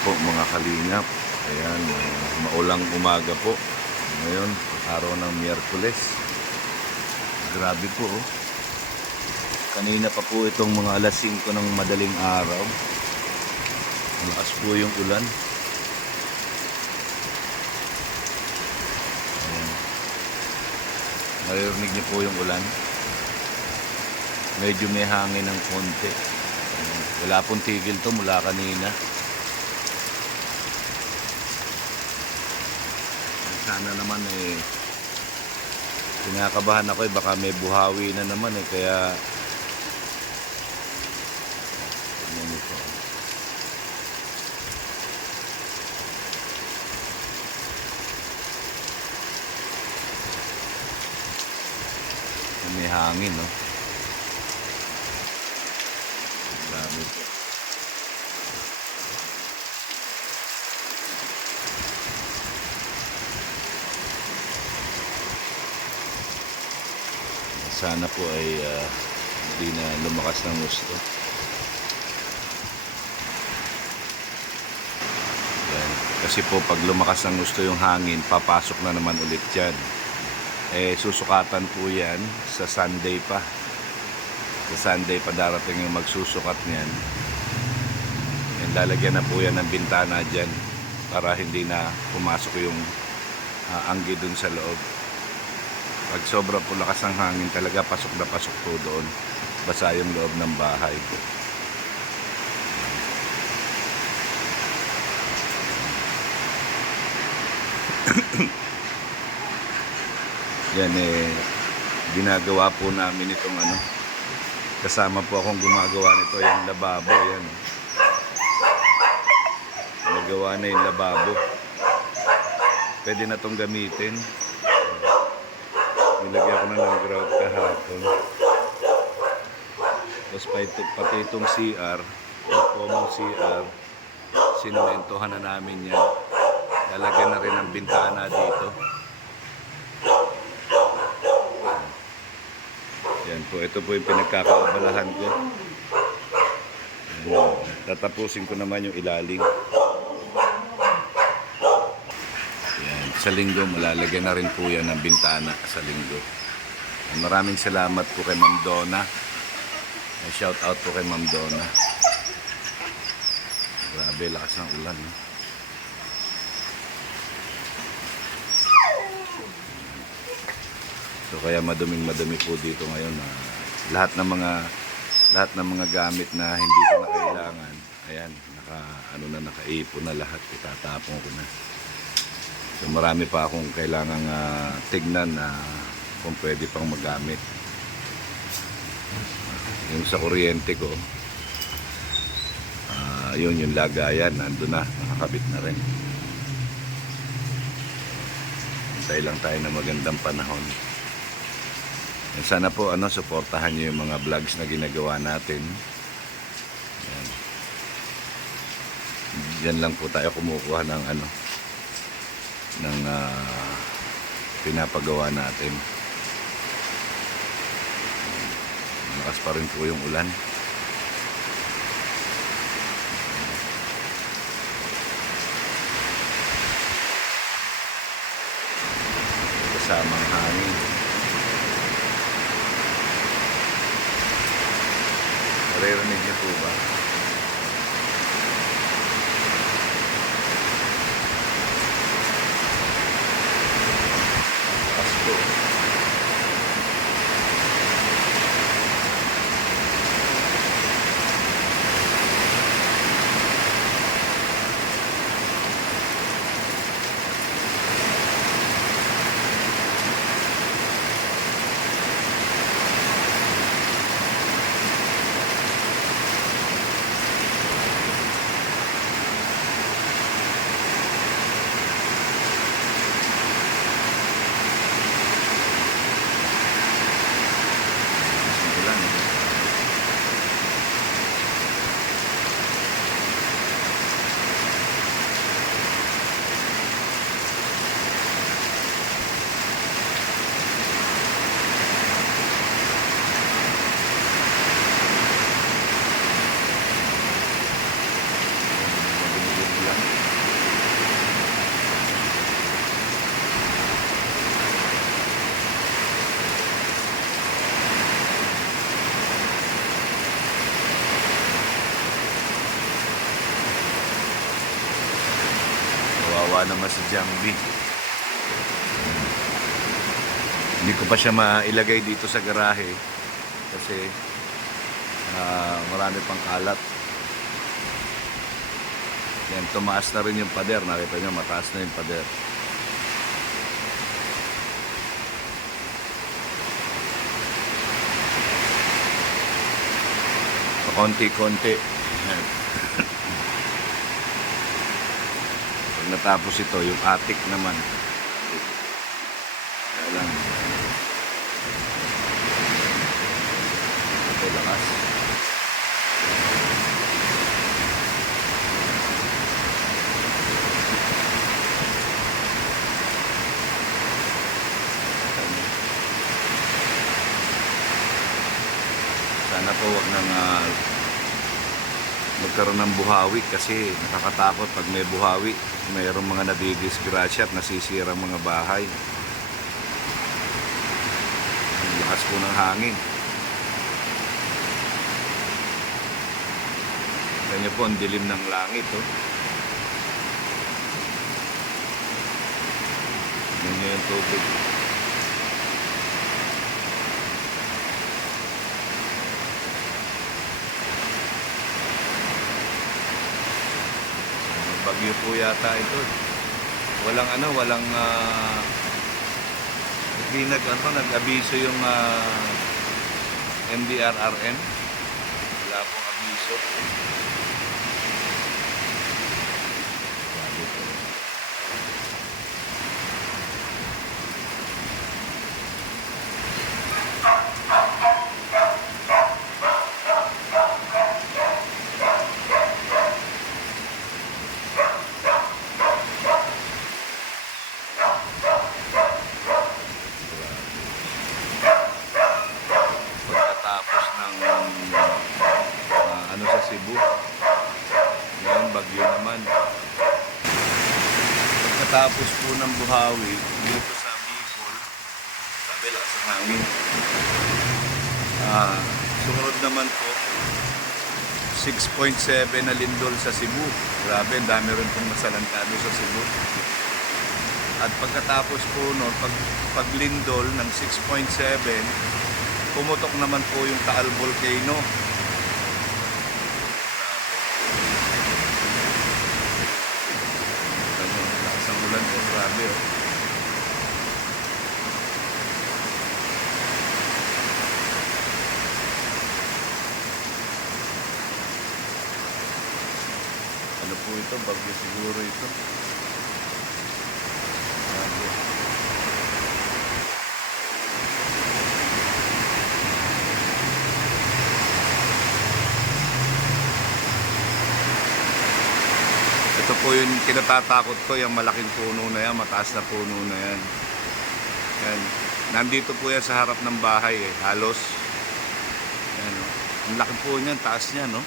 po mga kalingap. Ayan, maulang umaga po. Ngayon, araw ng Miyerkules. Grabe po oh. Kanina pa po itong mga alas 5 ng madaling araw. Malakas po yung ulan. Ayan. Naririnig niyo po yung ulan. Medyo may hangin ng konti. Ayan. Wala pong tigil to mula kanina. Sana naman kinakabahan ako baka may buhawi na naman kaya ano ito. May hangin no. Grabe po. Sana po ay hindi na lumakas ng gusto. Yan. Kasi po pag lumakas ng gusto yung hangin, papasok na naman ulit yan. Susukatan po yan sa Sunday pa. Sa Sunday pa darating yung magsusukat niyan. Yan, lalagyan na po yan ng bintana dyan para hindi na pumasok yung anggi dun sa loob. Pag sobra po lakas ng hangin talaga, pasok na pasok po doon. Basa yung loob ng bahay. Yan ginagawa po namin itong kasama po akong gumagawa nito, yung lababo. Yan. Nagawa na yung lababo. Pwede na itong gamitin. Nilagyan ko na ng grout kahapon. Tapos pati itong CR, yung common CR, sinementohan na namin yan. Lalagyan na rin ng bintana dito. Yan po, ito po yung pinagkakaabalahan ko. Tatapusin ko naman yung ilalim. Sa linggo, malalagyan na rin po yan ng bintana sa linggo. Maraming salamat po kay Ma'am Donna. Shout out po kay Ma'am Donna. Grabe, lakas ng ulan. So kaya madumi po dito ngayon. Lahat ng mga gamit na hindi ko na kailangan, ayan, nakaipon na lahat. Itatapon ko na. So marami pa akong kailangang tignan na kung pwede pang magamit. Yung sa kuryente ko, yun yung lagayan, nandun na, nakakabit na rin. Hintay lang tayo na magandang panahon. And sana po suportahan nyo yung mga vlogs na ginagawa natin. Yan. Diyan lang po tayo kumukuha ng pinapagawa natin. Malakas pa rin po yung ulan. Kasamang hangin. Naririnig niyo po ba? kawawa naman si Jambi. Hindi ko pa siya mailagay dito sa garahe kasi marami pang kalat. Yan, tumaas na rin yung pader. Nakita nyo, mataas na yung pader. Konti-konti. Pag natapos ito, yung attic naman. Kaya lang. Ito, lakas. Sana po wag nang magkaroon ng buhawi kasi nakakatakot pag may buhawi. Mayroong mga nadidisgrasya at nasisirang mga bahay. Ang lakas po ng hangin. Kanya po ang dilim ng langit. Oh. Ganyan yung tubig. Bagyo po yata ito. Walang nag-abiso yung MDRRM. Wala pong abiso. Sa Cebu. Ngayon, bagyo naman. Pagkatapos po ng buhawi, dito sa Bicol, sabi lakas ang hangin. Sumunod naman po, 6.7 na lindol sa Cebu. Grabe, dami rin pong nasalantado sa Cebu. At pagkatapos po noon, pag lindol ng 6.7, pumutok naman po yung Taal Volcano. Ulan po, grabe oh. Ano po ito? Bagyo siguro ito. Grabe. Ito po yung kinatatakot ko, yung malaking puno na yan, mataas na puno na yan. Yan. Nandito po yan sa harap ng bahay eh, halos. Yan, no? Ang laki po niyan, taas niya, no?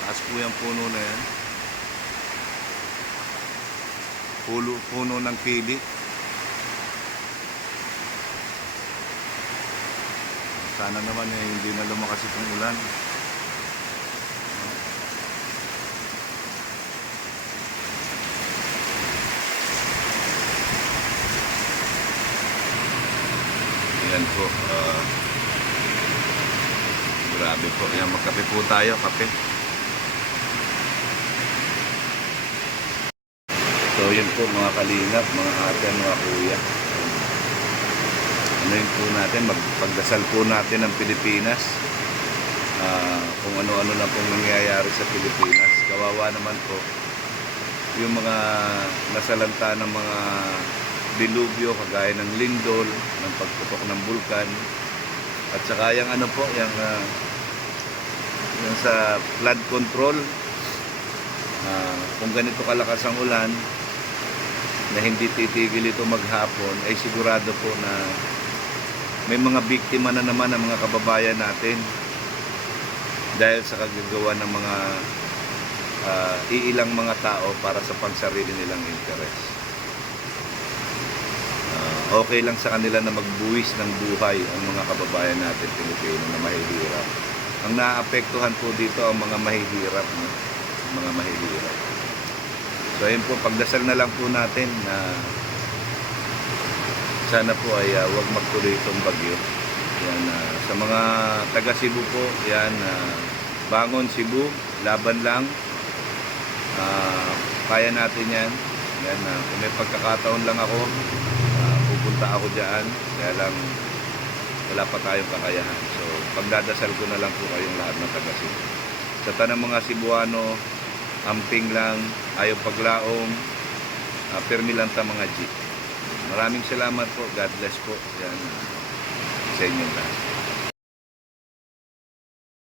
Taas po yung puno na yan. Puno ng pili. Sana naman eh, hindi na lumakas itong ulan. Yan po, grabe po. Yan, magkape po tayo, kape. So yun po mga kalingap, mga ate, mga kuya. Ano yun po natin, magpagdasal po natin ng Pilipinas. Kung ano-ano na pong nangyayari sa Pilipinas. Kawawa naman po yung mga nasalanta ng mga dilubyo kagaya ng lindol, ng pagputok ng bulkan, at saka yung ano po, yung sa flood control. Kung ganito kalakas ang ulan na hindi titigil ito maghapon, ay sigurado po na may mga biktima na naman ng mga kababayan natin dahil sa kagagawa ng mga iilang mga tao para sa pansarili nilang interes. Okay lang sa kanila na magbuwis ng buhay ang mga kababayan natin Pilipino na mahihirap. Ang naapektuhan po dito ang mga mahihirap, no? Mga mahihirap. So ayun po, pagdasal na lang po natin na sana po ay wag magtuloy itong bagyo. Yan, sa mga taga Cebu po, yan, bangon Cebu, laban lang. Kaya natin yan. Yan, kung may pagkakataon lang ako, pupunta ako dyan. Kaya lang, wala pa tayong kakayahan. So, pagdadasal ko na lang po kayong lahat ng taga Cebu. Sa tanang mga Cebuano, amping lang, ayaw paglaom, permi lang ta mga G. Maraming salamat po. God bless po. Yan, sa inyo lahat.